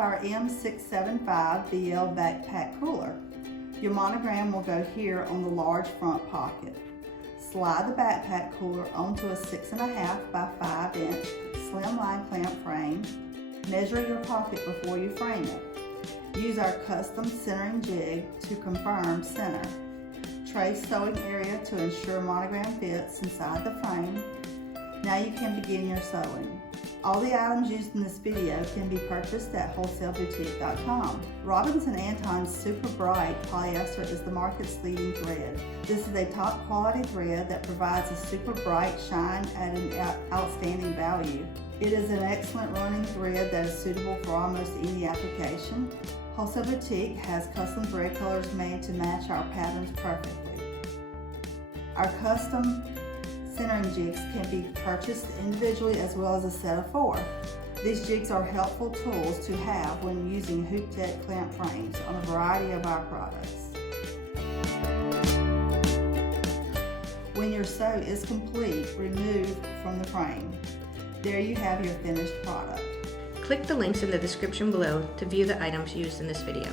our M675VL backpack cooler. Your monogram will go here on the large front pocket. Slide the backpack cooler onto a 6.5 by 5 inch slimline clamp frame. Measure your pocket before you frame it. Use our custom centering jig to confirm center. Trace sewing area to ensure monogram fits inside the frame. Now you can begin your sewing. All the items used in this video can be purchased at wholesaleBoutique.com. Robinson-Anton's Super Bright polyester is the market's leading thread. This is a top quality thread that provides a super bright shine at an outstanding value. It is an excellent running thread that is suitable for almost any application. Wholesale Boutique has custom thread colors made to match our patterns perfectly. Our custom centering jigs can be purchased individually as well as a set of 4. These jigs are helpful tools to have when using hoop deck clamp frames on a variety of our products. When your sew is complete, remove from the frame. There you have your finished product. Click the links in the description below to view the items used in this video.